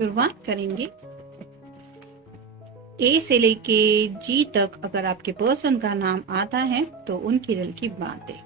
शुरुआत करेंगे ए से लेके जी तक। अगर आपके पर्सन का नाम आता है तो उनकी दिल की बातें।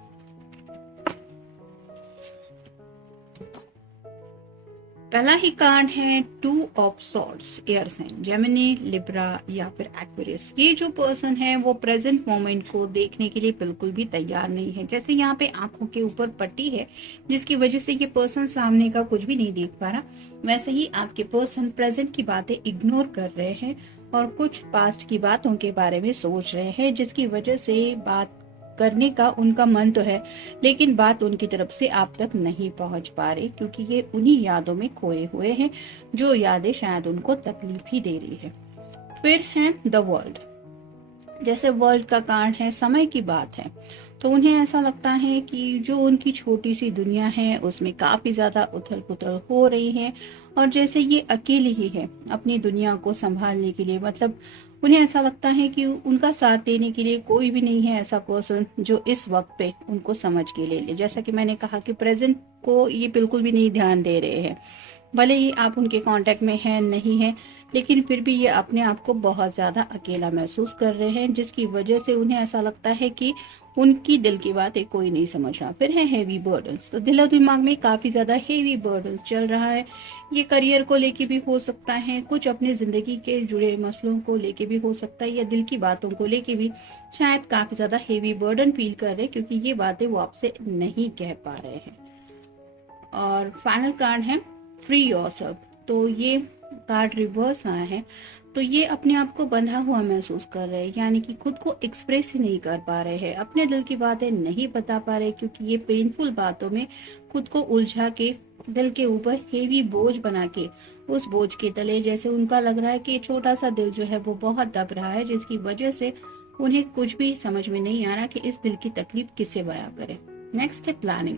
पहला ही कार्ड है two of swords, air sign, Gemini, Libra या फिर एक्वेरियस। ये जो पर्सन है वो प्रेजेंट मोमेंट को देखने के लिए बिल्कुल भी तैयार नहीं है। जैसे यहाँ पे आंखों के ऊपर पट्टी है जिसकी वजह से ये पर्सन सामने का कुछ भी नहीं देख पा रहा, वैसे ही आपके पर्सन प्रेजेंट की बातें इग्नोर कर रहे हैं और कुछ पास्ट की बातों के बारे में सोच रहे हैं, जिसकी वजह से बात करने का उनका मन तो है लेकिन बात उनकी तरफ से आप तक नहीं पहुंच पा रही, क्योंकि ये उन्हीं यादों में खोए हुए हैं जो यादें शायद उनको तकलीफ ही दे रही है। फिर है द वर्ल्ड। जैसे वर्ल्ड का कार्ड है, समय की बात है, तो उन्हें ऐसा लगता है कि जो उनकी छोटी सी दुनिया है उसमें काफी ज्यादा उथल पुथल हो रही है और जैसे ये अकेले ही है अपनी दुनिया को संभालने के लिए। मतलब उन्हें ऐसा लगता है कि उनका साथ देने के लिए कोई भी नहीं है ऐसा पर्सन जो इस वक्त पे उनको समझ के ले ले। जैसा कि मैंने कहा कि प्रेजेंट को ये बिल्कुल भी नहीं ध्यान दे रहे हैं, भले ही आप उनके कांटेक्ट में हैं नहीं है, लेकिन फिर भी ये अपने आप को बहुत ज़्यादा अकेला महसूस कर रहे हैं, जिसकी वजह से उन्हें ऐसा लगता है कि उनकी दिल की बातें कोई नहीं समझ रहा। फिर है हेवी बर्डन्स, तो दिल और दिमाग में काफ़ी ज़्यादा हेवी बर्डन्स चल रहा है। ये करियर को लेके भी हो सकता है, कुछ अपने ज़िंदगी के जुड़े मसलों को लेके भी हो सकता है, या दिल की बातों को लेके भी शायद काफ़ी ज़्यादा हेवी बर्डन फील कर रहे हैं, क्योंकि ये बातें वो आपसे नहीं कह पा रहे हैं। और फाइनल कार्ड है फ्री योरसेल्फ, तो ये कार्ड रिवर्स आया है, तो ये अपने आप को बंधा हुआ महसूस कर रहे हैं, यानी कि खुद को एक्सप्रेस ही नहीं कर पा रहे हैं, अपने दिल की बातें नहीं बता पा रहे, क्योंकि ये पेनफुल बातों में खुद को उलझा के दिल के ऊपर हेवी बोझ बना के उस बोझ के तले जैसे उनका लग रहा है कि छोटा सा दिल जो है वो बहुत दब रहा है, जिसकी वजह से उन्हें कुछ भी समझ में नहीं आ रहा कि इस दिल की तकलीफ किसे बयां करें। नेक्स्ट है planning.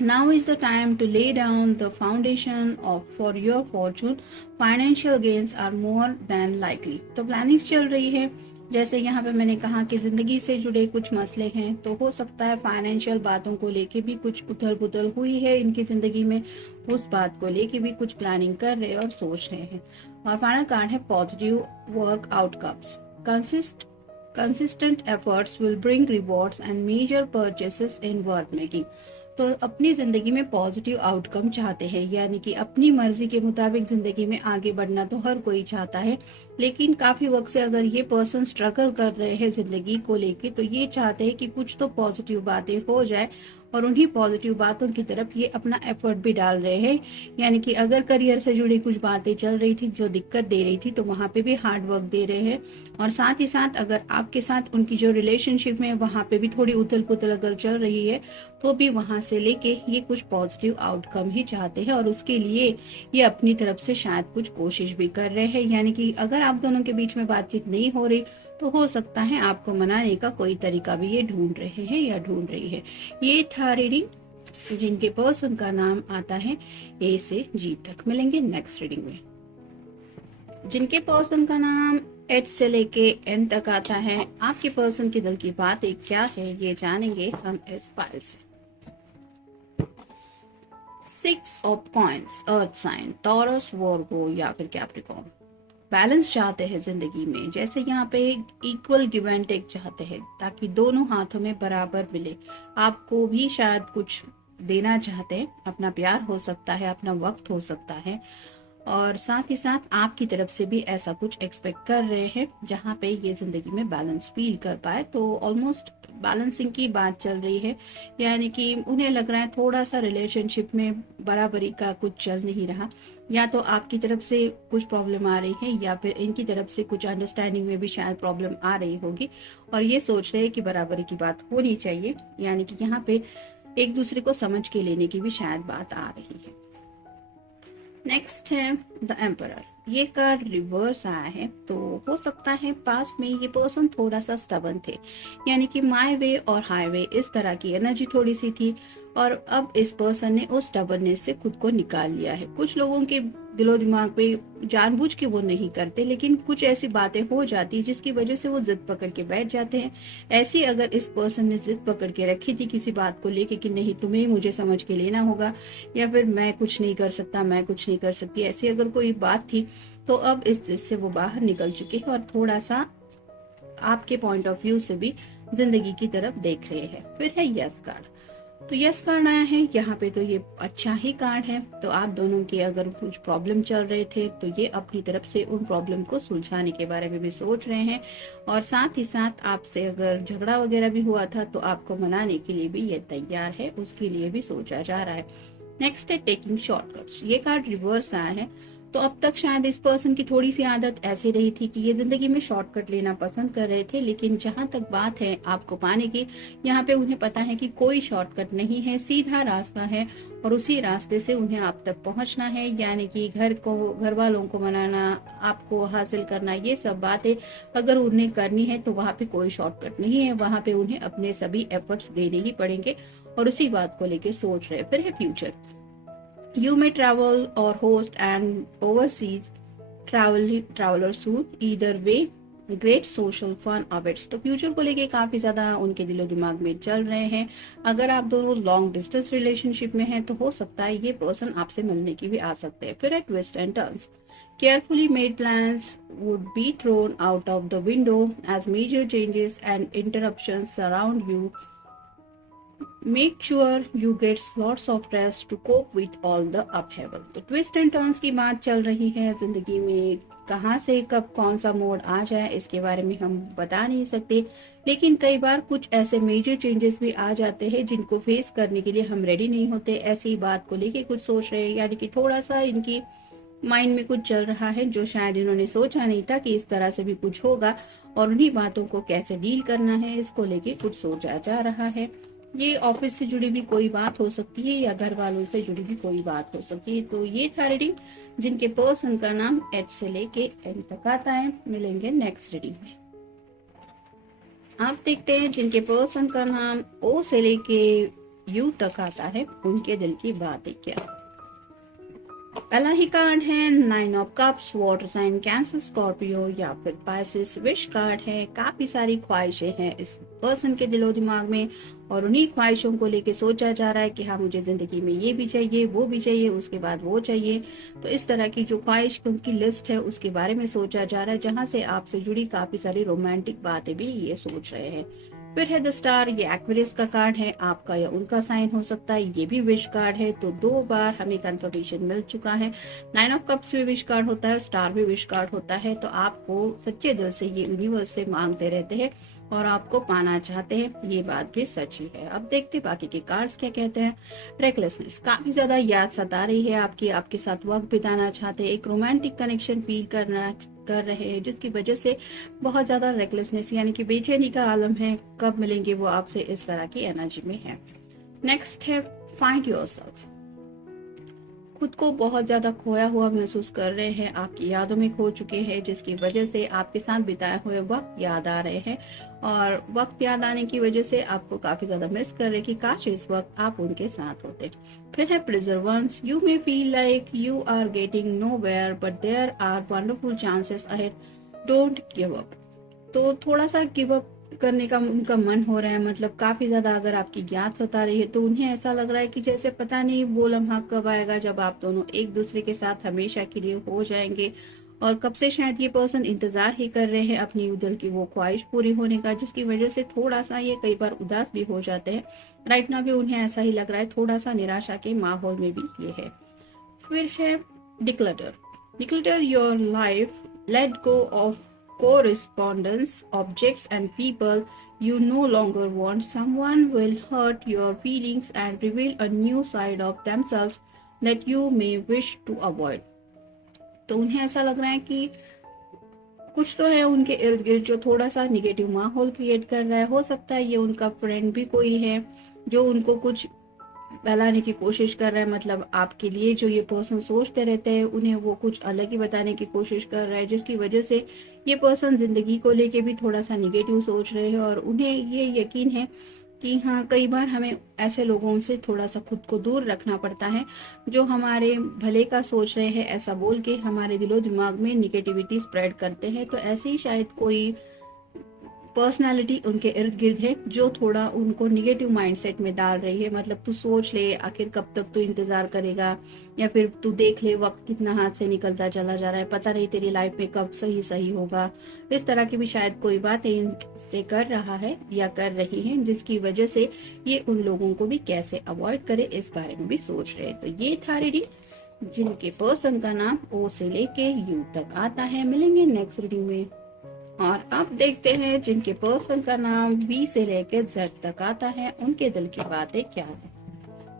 Now is the time to lay down the foundation for your fortune. Financial gains are more than likely. तो प्लानिंग चल रही है, जैसे यहाँ पे मैंने कहा कि जिंदगी से जुड़े कुछ मसले हैं, तो हो सकता है फाइनेंशियल बातों को लेके भी कुछ उथल पुथल हुई है इनकी जिंदगी में, उस बात को लेके भी कुछ प्लानिंग कर रहे हैं और सोच रहे हैं। और फाइनल कार्ड है positive work outcomes. Consistent efforts will bring rewards and major purchases in worth making. तो अपनी जिंदगी में पॉजिटिव आउटकम चाहते हैं, यानी कि अपनी मर्जी के मुताबिक जिंदगी में आगे बढ़ना तो हर कोई चाहता है, लेकिन काफी वक्त से अगर ये पर्सन स्ट्रगल कर रहे हैं जिंदगी को लेके, तो ये चाहते हैं कि कुछ तो पॉजिटिव बातें हो जाए और उन्हीं पॉजिटिव बातों की तरफ ये अपना एफर्ट भी डाल रहे हैं। यानी कि अगर करियर से जुड़ी कुछ बातें चल रही थी जो दिक्कत दे रही थी, तो वहाँ पे भी हार्ड वर्क दे रहे हैं, और साथ ही साथ अगर आपके साथ उनकी जो रिलेशनशिप में वहाँ पे भी थोड़ी उथल पुथल अगर चल रही है, तो भी वहाँ से लेके ये कुछ पॉजिटिव आउटकम ही चाहते हैं, और उसके लिए ये अपनी तरफ से शायद कुछ कोशिश भी कर रहे हैं। यानी कि अगर आप दोनों के बीच में बातचीत नहीं हो रही, तो हो सकता है आपको मनाने का कोई तरीका भी ये ढूंढ रहे हैं या ढूंढ रही है। ये था रीडिंग जिनके पर्सन का नाम आता है ए से जी तक। मिलेंगे नेक्स्ट रीडिंग में। जिनके पर्सन का नाम एच से लेके एन तक आता है, आपके पर्सन की दिल की बातें क्या है ये जानेंगे हम इस फाइल से। 6 of coins, earth sign, Taurus, Virgo या फिर कैप्रिकॉर्न। बैलेंस चाहते हैं जिंदगी में, जैसे यहाँ पे इक्वल गिव एंड टेक चाहते हैं ताकि दोनों हाथों में बराबर मिले। आपको भी शायद कुछ देना चाहते हैं, अपना प्यार हो सकता है, अपना वक्त हो सकता है, और साथ ही साथ आपकी तरफ से भी ऐसा कुछ एक्सपेक्ट कर रहे हैं जहाँ पे ये जिंदगी में बैलेंस फील कर पाए। तो ऑलमोस्ट बैलेंसिंग की बात चल रही है, यानी कि उन्हें लग रहा है थोड़ा सा रिलेशनशिप में बराबरी का कुछ चल नहीं रहा, या तो आपकी तरफ से कुछ प्रॉब्लम आ रही है या फिर इनकी तरफ से कुछ अंडरस्टैंडिंग में भी शायद प्रॉब्लम आ रही होगी, और ये सोच रहे हैं कि बराबरी की बात होनी चाहिए, यानी कि यहाँ पे एक दूसरे को समझ के लेने की भी शायद बात आ रही है। नेक्स्ट है द एम्परर। ये कार्ड रिवर्स आया है, तो हो सकता है पास में ये पर्सन थोड़ा सा स्टबन थे, यानी कि माय वे और हाईवे इस तरह की एनर्जी थोड़ी सी थी, और अब इस पर्सन ने उस स्टबर्ननेस से खुद को निकाल लिया है। कुछ लोगों के दिलो दिमाग पे जानबूझ के वो नहीं करते, लेकिन कुछ ऐसी बातें हो जाती जिसकी वजह से वो जिद पकड़ के बैठ जाते हैं। ऐसी अगर इस पर्सन ने जिद पकड़ के रखी थी किसी बात को लेके कि नहीं तुम्हें मुझे समझ के लेना होगा, या फिर मैं कुछ नहीं कर सकता, मैं कुछ नहीं कर सकती, ऐसी अगर कोई बात थी, तो अब इस जिद से वो बाहर निकल चुके हैं और थोड़ा सा आपके पॉइंट ऑफ व्यू से भी जिंदगी की तरफ देख रहे हैं। फिर है यस कार्ड। तो यस कार्ड आया है यहाँ पे, तो ये अच्छा ही कार्ड है। तो आप दोनों के अगर कुछ प्रॉब्लम चल रहे थे तो ये अपनी तरफ से उन प्रॉब्लम को सुलझाने के बारे में भी सोच रहे हैं, और साथ ही साथ आपसे अगर झगड़ा वगैरह भी हुआ था तो आपको मनाने के लिए भी ये तैयार है, उसके लिए भी सोचा जा रहा है। नेक्स्ट है टेकिंग शॉर्टकट्स। ये कार्ड रिवर्स आया है। तो अब तक शायद इस पर्सन की थोड़ी सी आदत ऐसी रही थी कि ये जिंदगी में शॉर्टकट लेना पसंद कर रहे थे, लेकिन जहां तक बात है आपको पाने की, यहाँ पे उन्हें पता है कि कोई शॉर्टकट नहीं है, सीधा रास्ता है और उसी रास्ते से उन्हें आप तक पहुंचना है। यानी कि घर वालों को मनाना, आपको हासिल करना, ये सब बातें अगर उन्हें करनी है तो वहाँ पे कोई शॉर्टकट नहीं है, वहाँ पे उन्हें अपने सभी एफर्ट्स देने ही पड़ेंगे और उसी बात को लेके सोच रहे। फिर है future. You may travel or host an overseas traveler soon. Either way, great social fun awaits. तो फ्यूचर को लेके काफी ज्यादा उनके दिलो दिमाग में चल रहे हैं। अगर आप दोनों लॉन्ग डिस्टेंस रिलेशनशिप में हैं तो हो सकता है ये पर्सन आपसे मिलने की भी आ सकते हैं। फिर है twist and turns. Carefully made plans would be thrown out of the window as major changes and interruptions surround you. Make sure you get lots of rest to cope with all the upheaval। तो twist and turns की बात चल रही है जिंदगी में, कहाँ से कब कौन सा मोड आ जाए इसके बारे में हम बता नहीं सकते, लेकिन कई बार कुछ ऐसे मेजर चेंजेस भी आ जाते हैं जिनको फेस करने के लिए हम रेडी नहीं होते। ऐसी बात को लेके कुछ सोच रहे हैं, यानी कि थोड़ा सा इनकी माइंड में कुछ चल रहा है जो शायद इन्होंने सोचा नहीं था कि इस तरह से भी कुछ होगा, और उन्हीं बातों को कैसे डील करना है इसको लेके कुछ सोचा जा रहा है। ये ऑफिस से जुड़ी भी कोई बात हो सकती है या घर वालों से जुड़ी भी कोई बात हो सकती है। तो ये था रीडिंग जिनके पर्सन का नाम एच से लेके एन तक आता है। मिलेंगे नेक्स्ट रीडिंग में। आप देखते हैं जिनके पर्सन का नाम ओ से लेके यू तक आता है, उनके दिल की बात है क्या। पहला ही कार्ड है 9 of cups, water sign Cancer Scorpio या फिर पाइसेस। विश कार्ड है। काफी सारी ख्वाहिशें हैं इस पर्सन के दिलो दिमाग में और उन्हीं ख्वाहिशों को लेके सोचा जा रहा है कि हाँ मुझे जिंदगी में ये भी चाहिए, वो भी चाहिए, उसके बाद वो चाहिए। तो इस तरह की जो ख्वाहिश की लिस्ट है उसके बारे में सोचा जा रहा है, जहां से आपसे जुड़ी काफी सारी रोमांटिक बातें भी ये सोच रहे हैं। फिर है द स्टार। ये एक्वेरियस का कार्ड है, आपका या उनका साइन हो सकता है। ये भी विश कार्ड है, तो 2 बार हमें कंफर्मेशन मिल चुका है। 9 ऑफ कप्स भी विश कार्ड होता है, स्टार भी विश कार्ड होता है। तो आपको सच्चे दिल से ये यूनिवर्स से मांगते रहते हैं और आपको पाना चाहते हैं, ये बात भी सच ही है। अब देखते बाकी के कार्ड्स क्या कहते हैं। रेकलेसनेस। काफी ज्यादा याद सता रही है आपकी, आपके साथ वक्त बिताना चाहते हैं, एक रोमांटिक कनेक्शन फील कर रहे हैं, जिसकी वजह से बहुत ज्यादा रेकलेसनेस यानी कि बेचैनी का आलम है। कब मिलेंगे वो आपसे, इस तरह की एनर्जी में है। नेक्स्ट है फाइंड योरसेल्फ। खुद को बहुत ज्यादा खोया हुआ महसूस कर रहे हैं, आपकी यादों में खो चुके हैं, जिसकी वजह से आपके साथ बिताए हुए वक्त याद आ रहे हैं और वक्त याद आने की वजह से आपको काफी ज्यादा मिस कर रहे हैं कि काश इस वक्त आप उनके साथ होते। फिर है perseverance. You may feel like you are getting nowhere but there are wonderful chances ahead, don't give up. तो थोड़ा सा गिव अप करने का उनका मन हो रहा है, मतलब काफी ज्यादा अगर आपकी याद सता रही है तो उन्हें ऐसा लग रहा है कि जैसे पता नहीं वो लम्हा कब आएगा जब आप दोनों एक दूसरे के साथ हमेशा के लिए हो जाएंगे, और कब से शायद ये पर्सन इंतजार ही कर रहे हैं अपनी दिल की वो ख्वाहिश पूरी होने का, जिसकी वजह से थोड़ा सा ये कई बार उदास भी हो जाते हैं। राइट नाउ भी उन्हें ऐसा ही लग रहा है, थोड़ा सा निराशा के माहौल में भी ये है। फिर है declutter. Declutter your life, let go of correspondence, objects and people you no longer want. Someone will hurt your feelings and reveal a new side of themselves that you may wish to avoid। तो उन्हें ऐसा लग रहा है कि कुछ तो है उनके इर्द गिर्द जो थोड़ा सा निगेटिव माहौल क्रिएट कर रहा है। हो सकता है ये उनका फ्रेंड भी कोई है जो उनको कुछ बहलाने की कोशिश कर रहा है, मतलब आपके लिए जो ये पर्सन सोचते रहते हैं उन्हें वो कुछ अलग ही बताने की कोशिश कर रहा है, जिसकी वजह से ये पर्सन जिंदगी को लेके भी थोड़ा सा निगेटिव सोच रहे हैं और उन्हें ये यकीन है कि हाँ, कई बार हमें ऐसे लोगों से थोड़ा सा खुद को दूर रखना पड़ता है जो हमारे भले का सोच रहे हैं, ऐसा बोल के हमारे दिलो दिमाग में निगेटिविटी स्प्रेड करते हैं। तो ऐसे ही शायद कोई पर्सनालिटी उनके इर्द गिर्द है जो थोड़ा उनको निगेटिव माइंडसेट में डाल रही है। मतलब तू सोच ले, आखिर कब तक तू इंतजार करेगा, या फिर तू देख ले वक्त कितना हाथ से निकलता चला जा रहा है, पता नहीं तेरी लाइफ में कब सही सही होगा। इस तरह की भी शायद कोई बात इनसे कर रहा है या कर रही है, जिसकी वजह से ये उन लोगों को भी कैसे अवॉइड करे इस बारे में भी सोच रहे हैं। तो ये था रीडिंग जिनके पर्सन का नाम ओ से लेके यू तक आता है। मिलेंगे नेक्स्ट रीडिंग में। और अब देखते हैं जिनके पर्सन का नाम बी से लेकर जेड तक आता है, उनके दिल की बातें क्या है।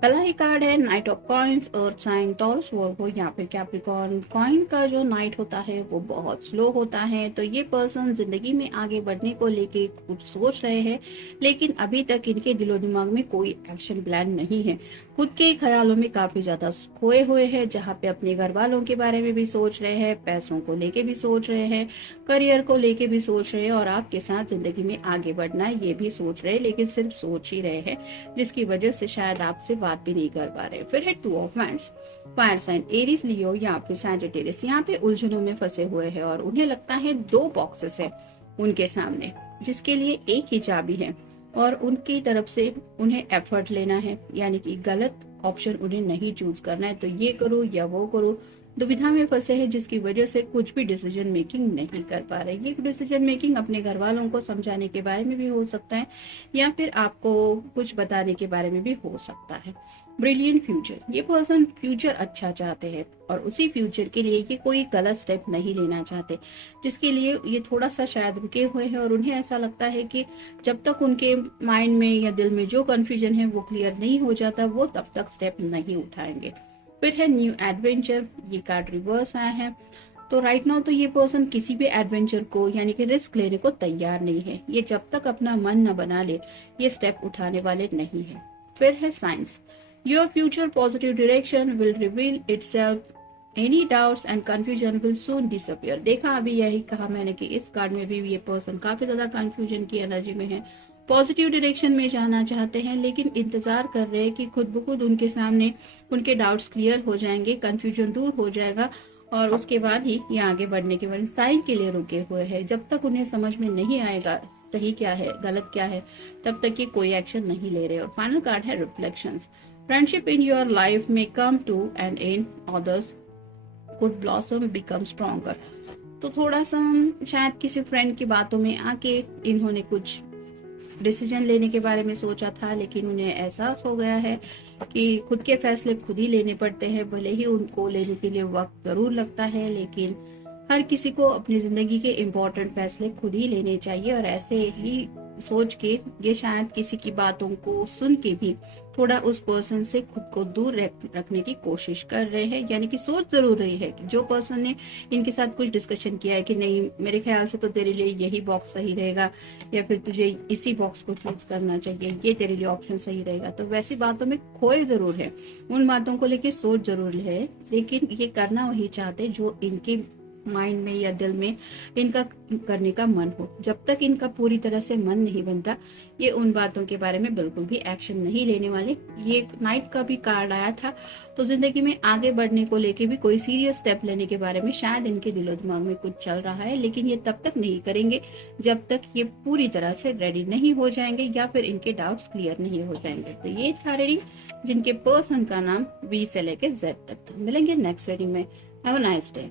पहला ही कार्ड है knight of coins, earth sign, Taurus, Virgo या फिर कैप्रिकॉर्न। कॉइन का जो नाइट होता है वो बहुत स्लो होता है। तो ये पर्सन जिंदगी में आगे बढ़ने को लेके कुछ सोच रहे हैं, लेकिन अभी तक इनके दिलो दिमाग में कोई एक्शन प्लान नहीं है। खुद के ख्यालों में काफी ज्यादा खोए हुए हैं, जहाँ पे अपने घर वालों के बारे में भी सोच रहे हैं, पैसों को लेके भी सोच रहे हैं, करियर को लेके भी सोच रहे हैं, और आपके साथ जिंदगी में आगे बढ़ना है ये भी सोच रहे हैं, लेकिन सिर्फ सोच ही रहे हैं, जिसकी वजह से शायद आपसे बात भी नहीं कर पा रहे। फिर है two of wands, fire sign, Aries, Leo या फिर सैजिटेरियस। यहाँ पे उलझनों में फंसे हुए हैं और उन्हें लगता है दो बॉक्सेस है उनके सामने, जिसके लिए एक ही चाबी है, और उनकी तरफ से उन्हें एफर्ट लेना है, यानी कि गलत ऑप्शन उन्हें नहीं चूज करना है। तो ये करो या वो करो, दुविधा में फंसे हैं, जिसकी वजह से कुछ भी डिसीजन मेकिंग नहीं कर पा रहे। ये डिसीजन मेकिंग अपने घर वालों को समझाने के बारे में भी हो सकता है, या फिर आपको कुछ बताने के बारे में भी हो सकता है। ब्रिलियंट फ्यूचर, ये पर्सन फ्यूचर अच्छा चाहते हैं और उसी फ्यूचर के लिए ये कोई गलत स्टेप नहीं लेना चाहते, जिसके लिए ये थोड़ा सा शायद रुके हुए हैं, और उन्हें ऐसा लगता है कि जब तक उनके माइंड में या दिल में जो कंफ्यूजन है वो क्लियर नहीं हो जाता, वो तब तक स्टेप नहीं उठाएंगे। फिर है न्यू एडवेंचर, ये कार्ड रिवर्स आया है। तो राइट नाउ तो ये पर्सन किसी भी एडवेंचर को यानी कि रिस्क लेने को तैयार नहीं है। ये जब तक अपना मन न बना ले ये स्टेप उठाने वाले नहीं है। फिर है science, your future positive direction will reveal itself, any doubts and confusion will soon disappear. देखा अभी यही कहा मैंने कि इस कार्ड में भी ये पर्सन काफी ज्यादा कंफ्यूजन की एनर्जी में है, पॉजिटिव डायरेक्शन में जाना चाहते हैं, लेकिन इंतजार कर रहे हैं कि खुद ब खुद उनके सामने उनके डाउट्स क्लियर हो जाएंगे, कंफ्यूजन दूर हो जाएगा, और उसके बाद ही ये आगे बढ़ने के बाद साइन के लिए रुके हुए हैं। जब तक उन्हें समझ में नहीं आएगा सही क्या है गलत क्या है, तब तक ये कोई एक्शन नहीं ले रहे। और फाइनल कार्ड है reflections, friendship in your life में come to an end, others could blossom become stronger. तो थोड़ा सा शायद किसी फ्रेंड की बातों में आके इन्होंने कुछ डिसीजन लेने के बारे में सोचा था, लेकिन उन्हें एहसास हो गया है कि खुद के फैसले खुद ही लेने पड़ते हैं। भले ही उनको लेने के लिए वक्त जरूर लगता है, लेकिन हर किसी को अपनी जिंदगी के इम्पोर्टेंट फैसले खुद ही लेने चाहिए। और ऐसे ही सोच के ये शायद किसी की बातों को सुन के भी थोड़ा उस पर्सन से खुद को दूर रखने की कोशिश कर रहे हैं। यानी कि सोच जरूर रही है कि जो पर्सन ने इनके साथ कुछ डिस्कशन किया है कि नहीं मेरे ख्याल से तो तेरे लिए यही बॉक्स सही रहेगा, या फिर तुझे इसी बॉक्स को चूज करना चाहिए, ये तेरे लिए ऑप्शन सही रहेगा, तो वैसी बातों में खोए जरूर है, उन बातों को लेके सोच जरूर है, लेकिन ये करना वही चाहते जो इनके माइंड में या दिल में इनका करने का मन हो। जब तक इनका पूरी तरह से मन नहीं बनता ये उन बातों के बारे में बिल्कुल भी एक्शन नहीं लेने वाले। ये नाइट का भी कार्ड आया था, तो जिंदगी में आगे बढ़ने को लेके भी कोई सीरियस स्टेप लेने के बारे में शायद इनके दिलो दिमाग में कुछ चल रहा है, लेकिन ये तब तक नहीं करेंगे जब तक ये पूरी तरह से रेडी नहीं हो जाएंगे या फिर इनके डाउट्स क्लियर नहीं हो जाएंगे। तो ये था रीडिंग जिनके पर्सन का नाम वी से लेके जेड तक था। मिलेंगे नेक्स्ट रीडिंग में। Have a nice day.